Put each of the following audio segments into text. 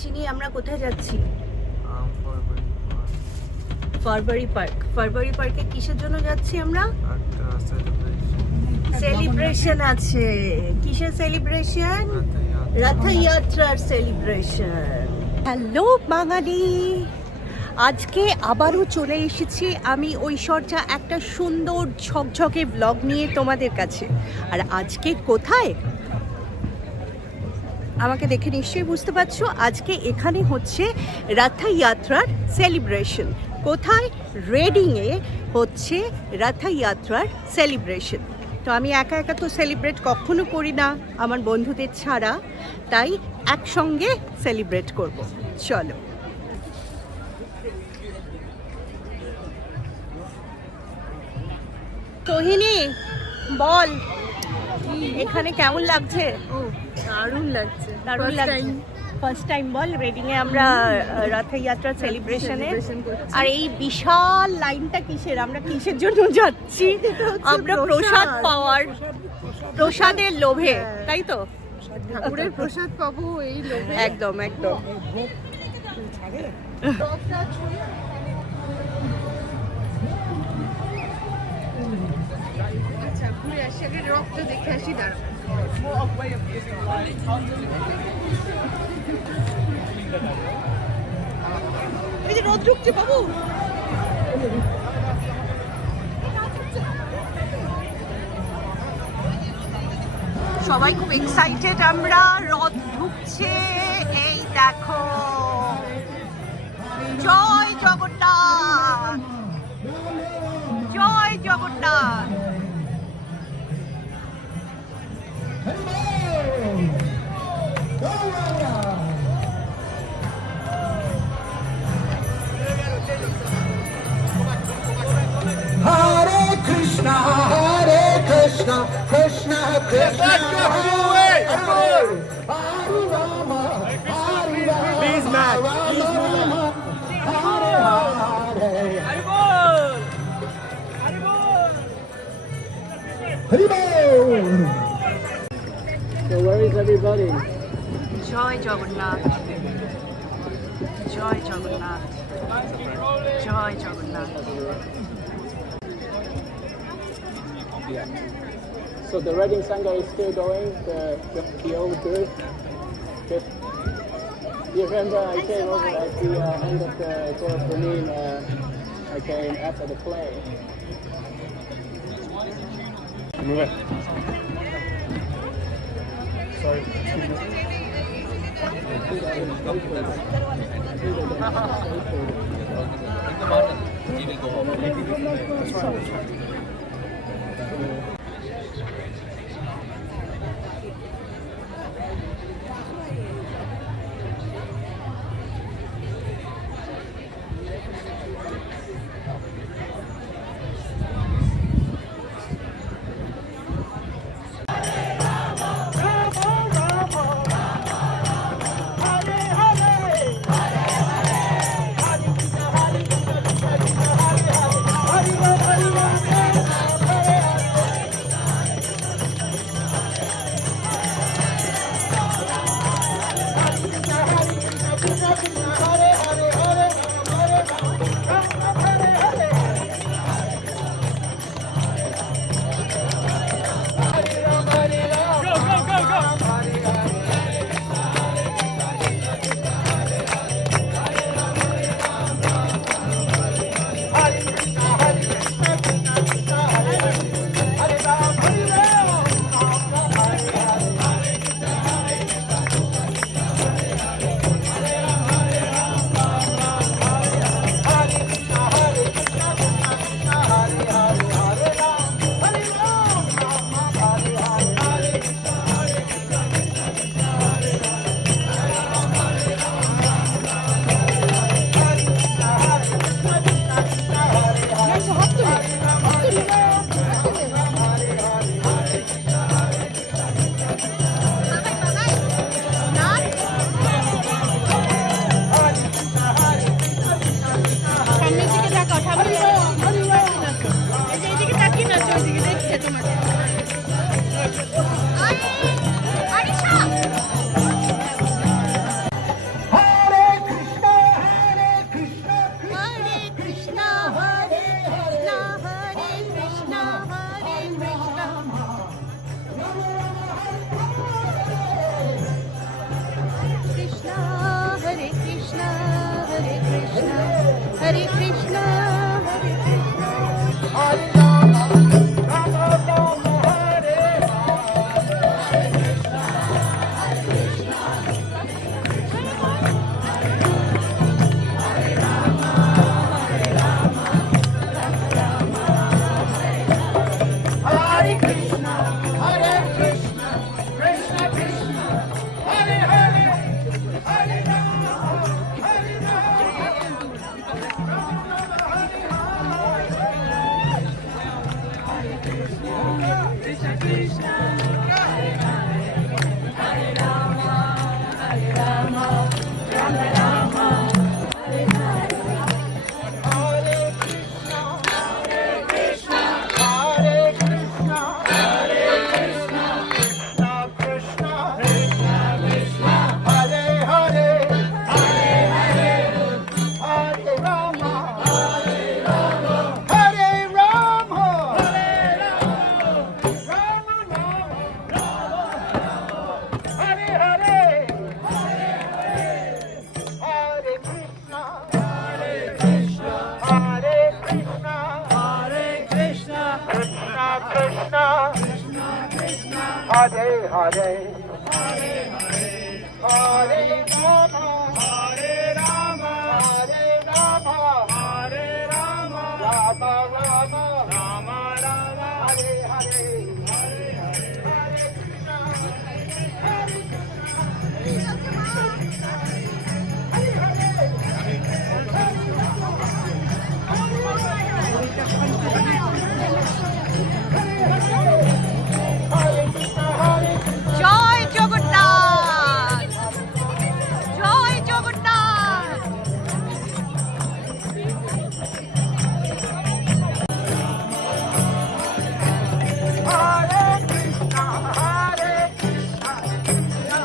চিনি আমরা কোথায় যাচ্ছি? ফারবারি পার্ক। ফারবারি পার্কে কিসের জন্য যাচ্ছি আমরা? সেলিব্রেশন আছে। কিসের সেলিব্রেশন? রথযাত্রার সেলিব্রেশন। হ্যালো বাঙালি, আজকে আবারও চলে এসেছি আমি ঐশ্বর্যা একটা সুন্দর ঝকঝকে ব্লগ নিয়ে তোমাদের কাছে। আর আজকে কোথায় আমাকে দেখে নিশ্চয়ই বুঝতে পারছো, আজকে এখানে হচ্ছে রথযাত্রার সেলিব্রেশন। কোথায়? রেডিংয়ে হচ্ছে রথযাত্রার সেলিব্রেশন। তো আমি একা একা তো সেলিব্রেট কখনো করি না আমার বন্ধুদের ছাড়া, তাই একসঙ্গে সেলিব্রেট করব। চলো। সোহিনী বল, এখানে কেমন লাগছে? দারুণ লাগছে, দারুণ লাগছে। ফার্স্ট টাইম বল রেডিং এ আমরা রথযাত্রা সেলিব্রেশনে। আর এই বিশাল লাইনটা কিসের? আমরা কিসের জন্য যাচ্ছি? আমরা প্রসাদ পাওয়ার, প্রসাদের লোভে, তাই তো? ঠাকুরের প্রসাদ পাবো এই লোভে। একদম একদম। আচ্ছা, ঘুরে আসি, আগে রথটা দেখে আসি। দাঁড়া, এই যে রথ ঢুকছে বাবু। সবাই খুব এক্সাইটেড, আমরা রথ ঢুকছে, এই দেখো। জয় জগন্নাথ, জয় Jagannath. Hare Krishna, Krishna Krishna, Hare Hare Rama, Hare Rama. Please, Matt. Please, Rama, Hare Hare. Hare Bol. Hare Bol. Hare Bol. So where is everybody? Joy জগন্নাথ, জয় জগন্নাথ, Joy Jagannath. So the Reading Sangha is still going, the old group. Good. You remember I came over at the end of the Goropanin, I came after the play. Move it. Sorry. Hare Krishna, Hare Krishna. Hare Hare, Hare Rama, Hare Rama, Hare Rama, Hare Rama, Rama Rama, Rama Rama, Hare Hare, Hare Hare, Hare Krishna, Hare Krishna, Hare Joy জগন্নাথ, Joy Jagannath. Hare Krishna, Hare Krishna, Krishna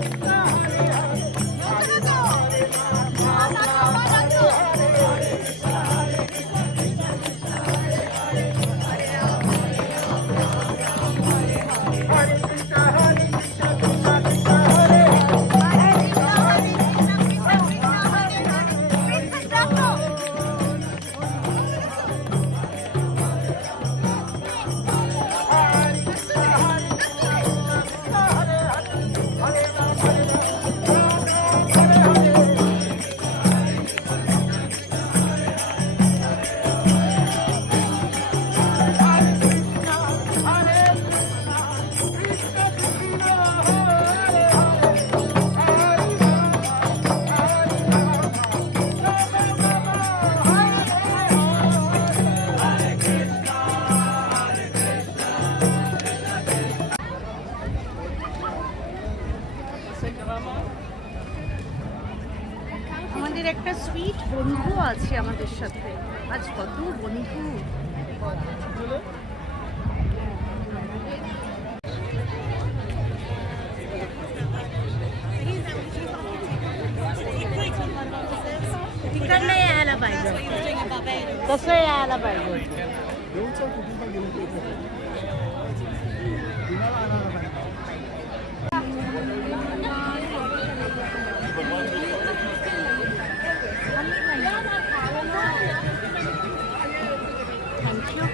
Krishna, Hare Hare. আমাদের একটা সুইট বন্ধু আছে আমাদের সাথে, আজ কত বন্ধু। तिकडनं यायला पाहिजे, तसं यायला पाहिजे. थँक्यू.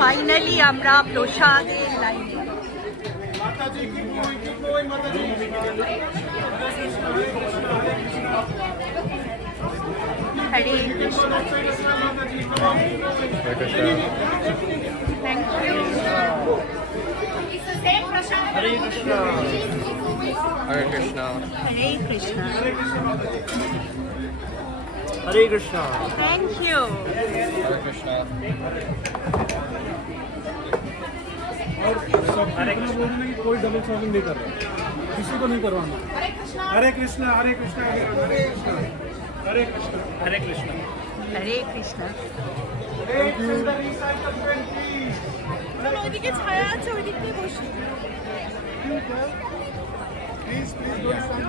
ফাইনালি আমরা প্রসাদের লাইনে। Hare Krishna. Thank you. Hare Krishna. Hare Krishna. Hare Krishna. Hare Krishna. Thank you. Hare Krishna. और सब हरे कृष्ण बोलने की कोई डबल सर्विंग नहीं कर रहा, किसी को नहीं करवाना. हरे कृष्णा हरे कृष्णा हरे कृष्णा हरे कृष्णा हरे कृष्णा. হরে কৃষ্ণ। ওইদিকে ছায়া আছে, ওইদিক দিয়ে বসি। Please don't stand.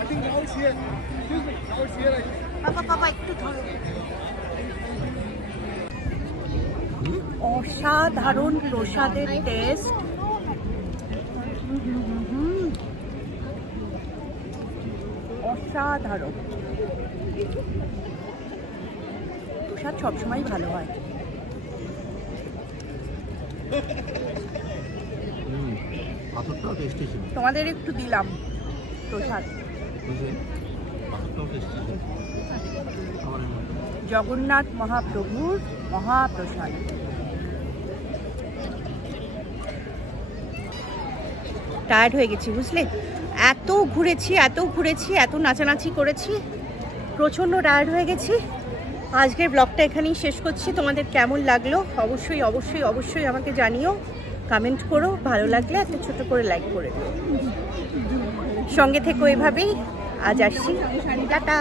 I think now it's here. Excuse me, now it's here. I think. বাবা বাবা একটু ধরো। অসাধারণ প্রসাদের টেস্ট। অসাধারণ প্রসাদ সবসময় ভালো হয়। পাথরটাও টেস্টি ছিল, তোমাদের একটু দিলাম প্রসাদ। পাথরটাও টেস্টি ছিল খাবারের মধ্যে। জগন্নাথ মহাপ্রভুর মহাপ্রসাদ। টায়ার্ড হয়ে গেছি বুঝলে, এত ঘুরেছি এত নাচানাচি করেছি, প্রচণ্ড টায়ার্ড হয়ে গেছি। আজকের ব্লগটা এখানেই শেষ করছি। তোমাদের কেমন লাগলো অবশ্যই অবশ্যই অবশ্যই আমাকে জানিও, কমেন্ট করো, ভালো লাগলে একটা ছোটো করে লাইক করে দিও। সঙ্গে থেকো এভাবেই। আজ আসছি, টাটা।